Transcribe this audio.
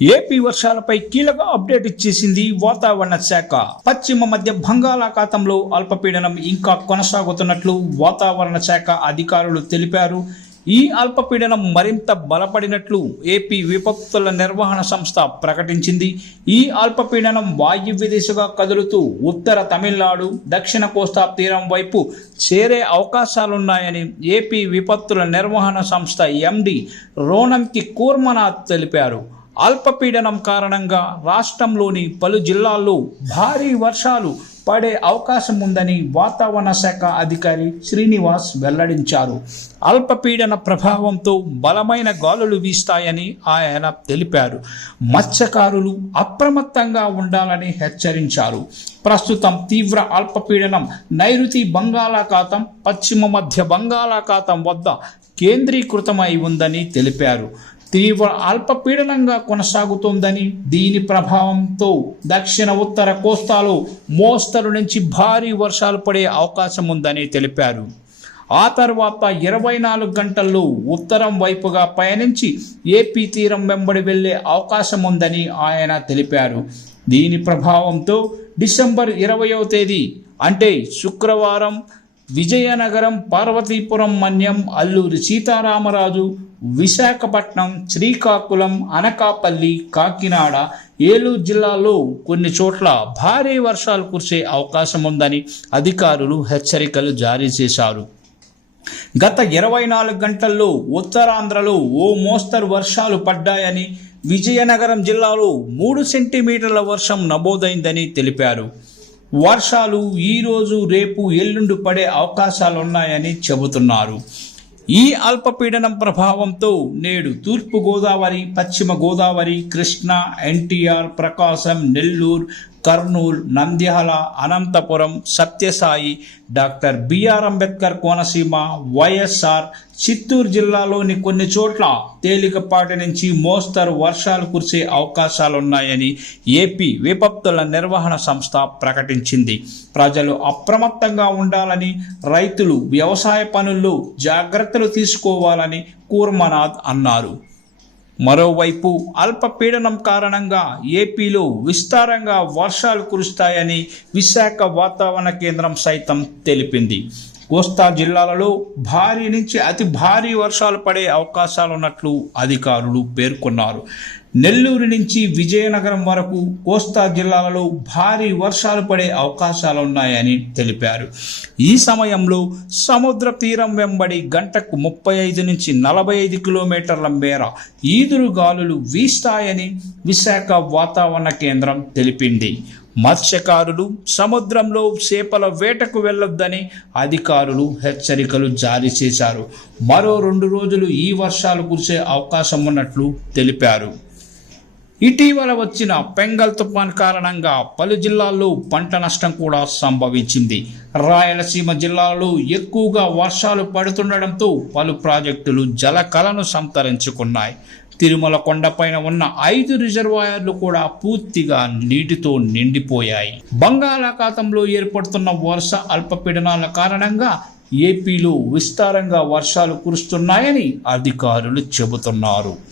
AP వర్షాలపై కీలక update ఇచ్చేసింది వాతావరణ శాఖ. పశ్చిమ మధ్య బంగాళాఖాతంలో అల్పపీడనం ఇంకా కొనసాగుతున్నట్లు వాతావరణ శాఖ అధికారులు తెలిపారు. ఈ అల్పపీడనం మరింత బలపడినట్లు ఏపీ విపత్తుల నిర్వహణ సంస్థ ప్రకటించింది. ఈ అల్పపీడనం వాయువ్య దిశగా కదులుతూ ఉత్తర తమిళనాడు, దక్షిణ కోస్తా తీరం వైపు చేరే అవకాశాలున్నాయని ఏపీ విపత్తుల నిర్వహణ సంస్థ ఎండి రోనంకి కూర్మనాథ్ తెలిపారు. అల్పపీడనం కారణంగా రాష్ట్రంలోని పలు జిల్లాల్లో భారీ వర్షాలు పడే అవకాశం ఉందని వాతావరణ శాఖ అధికారి శ్రీనివాస్ వెల్లడించారు. అల్పపీడన ప్రభావంతో బలమైన గాలులు వీస్తాయని ఆయన తెలిపారు. మత్స్యకారులు అప్రమత్తంగా ఉండాలని హెచ్చరించారు. ప్రస్తుతం తీవ్ర అల్పపీడనం నైరుతి బంగాళాఖాతం, పశ్చిమ మధ్య బంగాళాఖాతం వద్ద కేంద్రీకృతమై ఉందని తెలిపారు. తీవ్ర అల్పపీడనంగా కొనసాగుతోందని, దీని ప్రభావంతో దక్షిణ ఉత్తర కోస్తాలో మోస్తరు నుంచి భారీ వర్షాలు పడే అవకాశం ఉందని తెలిపారు. ఆ తర్వాత 24 గంటల్లో ఉత్తరం వైపుగా పయనించి ఏపీ తీరం వెంబడి వెళ్లే అవకాశం ఉందని ఆయన తెలిపారు. దీని ప్రభావంతో డిసెంబర్ 20వ తేదీ అంటే శుక్రవారం విజయనగరం, పార్వతీపురం మన్యం, అల్లూరి సీతారామరాజు, విశాఖపట్నం, శ్రీకాకుళం, అనకాపల్లి, కాకినాడ, ఏలూరు జిల్లాల్లో కొన్ని చోట్ల భారీ వర్షాలు కురిసే అవకాశం ఉందని అధికారులు హెచ్చరికలు జారీ చేశారు. గత 24 గంటల్లో ఉత్తరాంధ్రలో ఓ మోస్తరు వర్షాలు పడ్డాయని, విజయనగరం జిల్లాలో 3 సెంటీమీటర్ల వర్షం నమోదైందని తెలిపారు. వర్షాలు ఈరోజు, రేపు, ఎల్లుండి పడే అవకాశాలున్నాయని చెబుతున్నారు. ఈ అల్పపీడనం ప్రభావంతో నేడు తూర్పు గోదావరి, పశ్చిమ గోదావరి, కృష్ణా, ఎన్టీఆర్, ప్రకాశం, నెల్లూరు, కర్నూలు, నంద్యాల, అనంతపురం, సత్యసాయి, డాక్టర్ బిఆర్ అంబేద్కర్ కోనసీమ, వైఎస్ఆర్, చిత్తూరు జిల్లాలోని కొన్ని చోట్ల తేలికపాటి నుంచి మోస్తరు వర్షాలు కురిసే అవకాశాలున్నాయని ఏపీ విపత్తుల నిర్వహణ సంస్థ ప్రకటించింది. ప్రజలు అప్రమత్తంగా ఉండాలని, రైతులు వ్యవసాయ పనుల్లో జాగ్రత్తలు తీసుకోవాలని కూర్మనాథ్ అన్నారు. మరోవైపు అల్పపీడనం కారణంగా ఏపీలో విస్తారంగా వర్షాలు కురుస్తాయని విశాఖ వాతావరణ కేంద్రం సైతం తెలిపింది. కోస్తా జిల్లాలలో భారీ నుంచి అతి భారీ వర్షాలు పడే అవకాశాలున్నట్లు అధికారులు పేర్కొన్నారు. నెల్లూరు నుంచి విజయనగరం వరకు కోస్తా జిల్లాలలో భారీ వర్షాలు పడే అవకాశాలున్నాయని తెలిపారు. ఈ సమయంలో సముద్ర తీరం వెంబడి గంటకు 35 నుంచి 45 కిలోమీటర్ల మేర ఈదురు గాలులు వీస్తాయని విశాఖ వాతావరణ కేంద్రం తెలిపింది. మత్స్యకారులు సముద్రంలో చేపల వేటకు వెళ్లొద్దని అధికారులు హెచ్చరికలు జారీ చేశారు. మరో 2 రోజులు ఈ వర్షాలు కురిసే అవకాశం ఉన్నట్లు తెలిపారు. ఇటీవల వచ్చిన పెంగల్ తుఫాన్ కారణంగా పలు జిల్లాల్లో పంట నష్టం కూడా సంభవించింది. రాయలసీమ జిల్లాలో ఎక్కువగా వర్షాలు పడుతుండటంతో పలు ప్రాజెక్టులు జలకళను సంతరించుకున్నాయి. తిరుమల కొండపైన ఉన్న 5 రిజర్వాయర్లు కూడా పూర్తిగా నీటితో నిండిపోయాయి. బంగాళాఖాతంలో ఏర్పడుతున్న వర్ష అల్పపీడనాల కారణంగా ఏపీలో విస్తారంగా వర్షాలు కురుస్తున్నాయని అధికారులు చెబుతున్నారు.